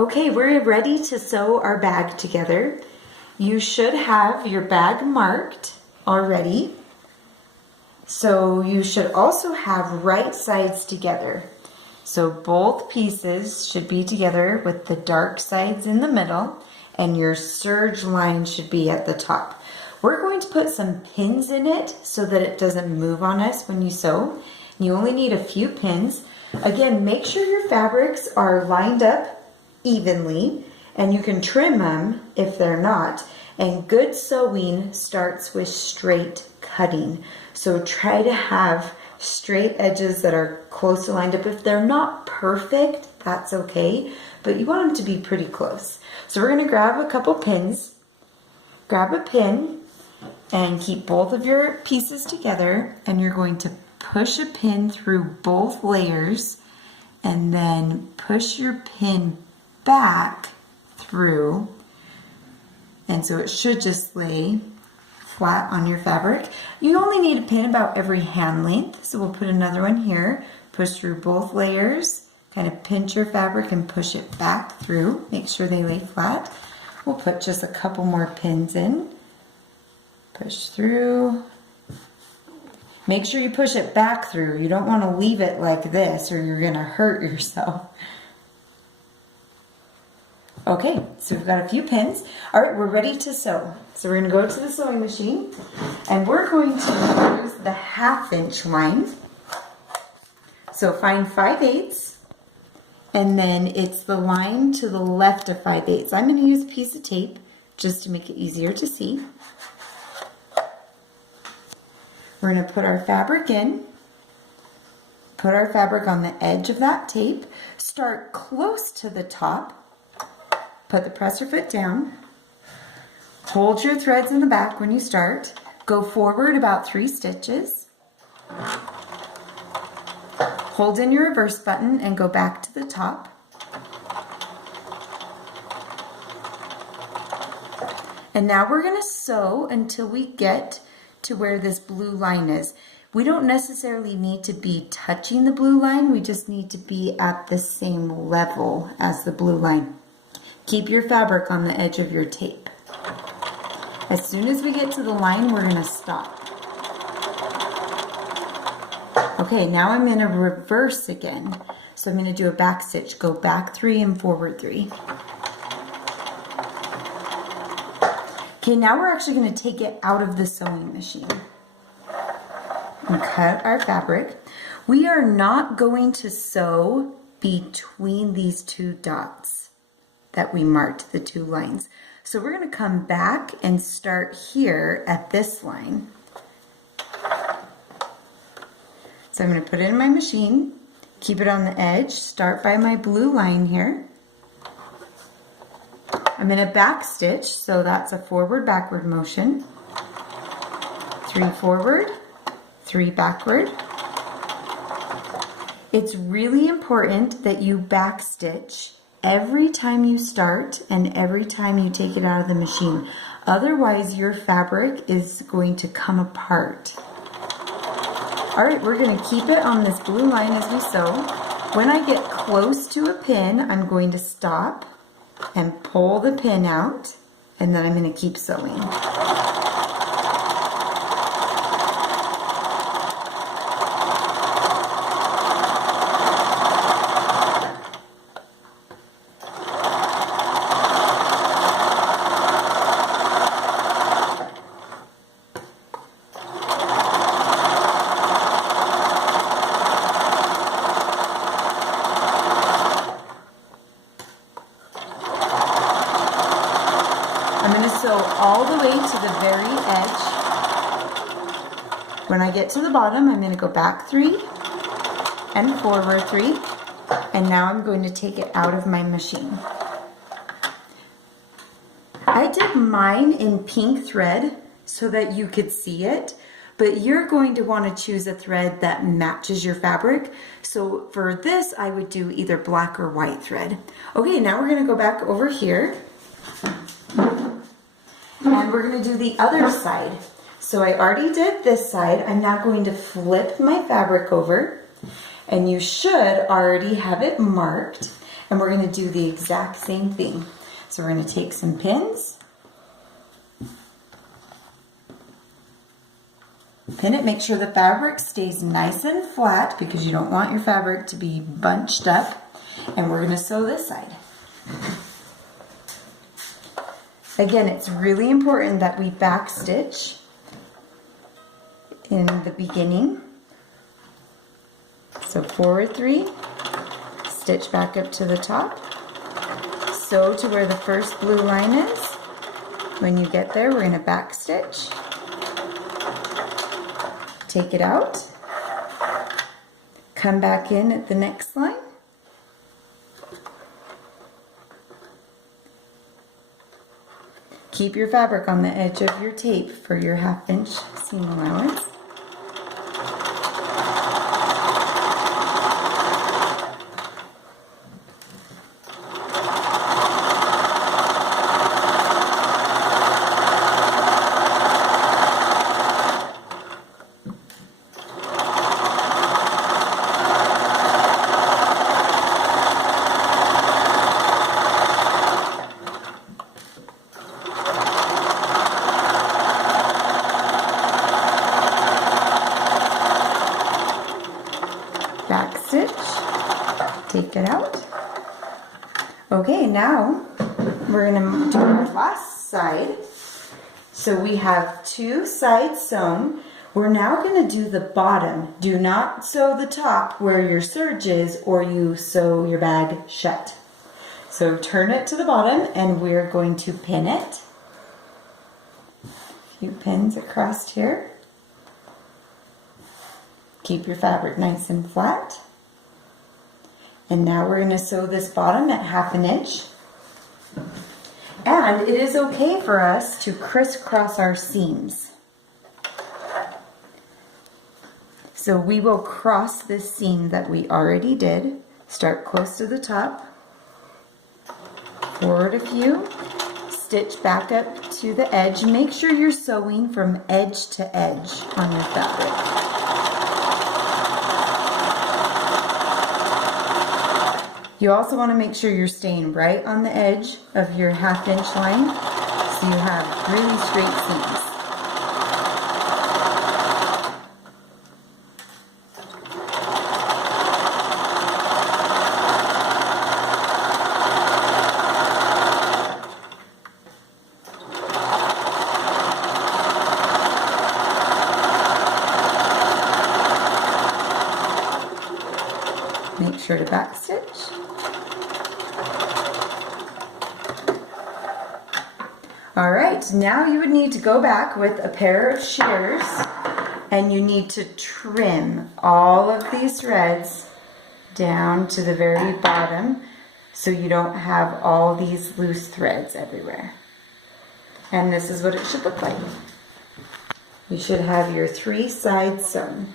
Okay, we're ready to sew our bag together. You should have your bag marked already. So you should also have right sides together. So both pieces should be together with the dark sides in the middle, and your serge line should be at the top. We're going to put some pins in it so that it doesn't move on us when you sew. You only need a few pins. Again, make sure your fabrics are lined up evenly, and you can trim them if they're not. And good sewing starts with straight cutting. So try to have straight edges that are close to lined up. If they're not perfect, that's okay, but you want them to be pretty close. So we're going to grab a couple pins. Grab a pin and keep both of your pieces together, and you're going to push a pin through both layers and then push your pin back through, and so it should just lay flat on your fabric. You only need a pin about every hand length, so we'll put another one here, push through both layers, kind of pinch your fabric and push it back through, make sure they lay flat. We'll put just a couple more pins in, push through. Make sure you push it back through. You don't want to leave it like this or you're gonna hurt yourself. Okay, so we've got a few pins. All right, we're ready to sew. So we're gonna go to the sewing machine and we're going to use the 1/2 inch line. So find 5/8, and then it's the line to the left of 5/8. I'm gonna use a piece of tape just to make it easier to see. We're gonna put our fabric in, put our fabric on the edge of that tape, start close to the top, put the presser foot down, hold your threads in the back when you start, go forward about 3 stitches, hold in your reverse button and go back to the top. And now we're gonna sew until we get to where this blue line is. We don't necessarily need to be touching the blue line, we just need to be at the same level as the blue line. Keep your fabric on the edge of your tape. As soon as we get to the line, we're gonna stop. Okay, now I'm gonna reverse again. So I'm gonna do a back stitch, go back 3 and forward 3. Okay, now we're actually gonna take it out of the sewing machine and cut our fabric. We are not going to sew between these 2 dots that we marked, the 2 lines. So we're gonna come back and start here at this line. So I'm gonna put it in my machine, keep it on the edge, start by my blue line here. I'm in a back stitch, so that's a forward backward motion. 3 forward, 3 backward. It's really important that you back stitch every time you start and every time you take it out of the machine. Otherwise your fabric is going to come apart. All right, we're gonna keep it on this blue line as we sew. When I get close to a pin, I'm going to stop and pull the pin out, and then I'm going to keep sewing. I'm going to sew all the way to the very edge. When I get to the bottom, I'm going to go back 3 and forward 3, and now I'm going to take it out of my machine. I did mine in pink thread so that you could see it, but you're going to want to choose a thread that matches your fabric. So for this, I would do either black or white thread. Okay, now we're going to go back over here. And we're going to do the other side. So I already did this side. I'm now going to flip my fabric over, and you should already have it marked. And we're going to do the exact same thing. So we're going to take some pins, pin it, make sure the fabric stays nice and flat because you don't want your fabric to be bunched up. And we're going to sew this side. Again, it's really important that we back stitch in the beginning. So forward 3, stitch back up to the top, sew to where the first blue line is. When you get there, we're going to back stitch, take it out, come back in at the next line, keep your fabric on the edge of your tape for your 1/2 inch seam allowance. Back stitch, take it out. Okay, now we're going to do our last side. So we have 2 sides sewn. We're now going to do the bottom. Do not sew the top where your serge is, or you sew your bag shut. So turn it to the bottom and we're going to pin it. A few pins across here. Keep your fabric nice and flat. And now we're going to sew this bottom at 1/2 inch. And it is okay for us to crisscross our seams. So we will cross this seam that we already did. Start close to the top. Forward a few. Stitch back up to the edge. Make sure you're sewing from edge to edge on your fabric. You also want to make sure you're staying right on the edge of your 1/2 inch line so you have really straight seams. Make sure to back stitch. All right, now you would need to go back with a pair of shears and you need to trim all of these threads down to the very bottom so you don't have all these loose threads everywhere. And this is what it should look like. You should have your 3 sides sewn.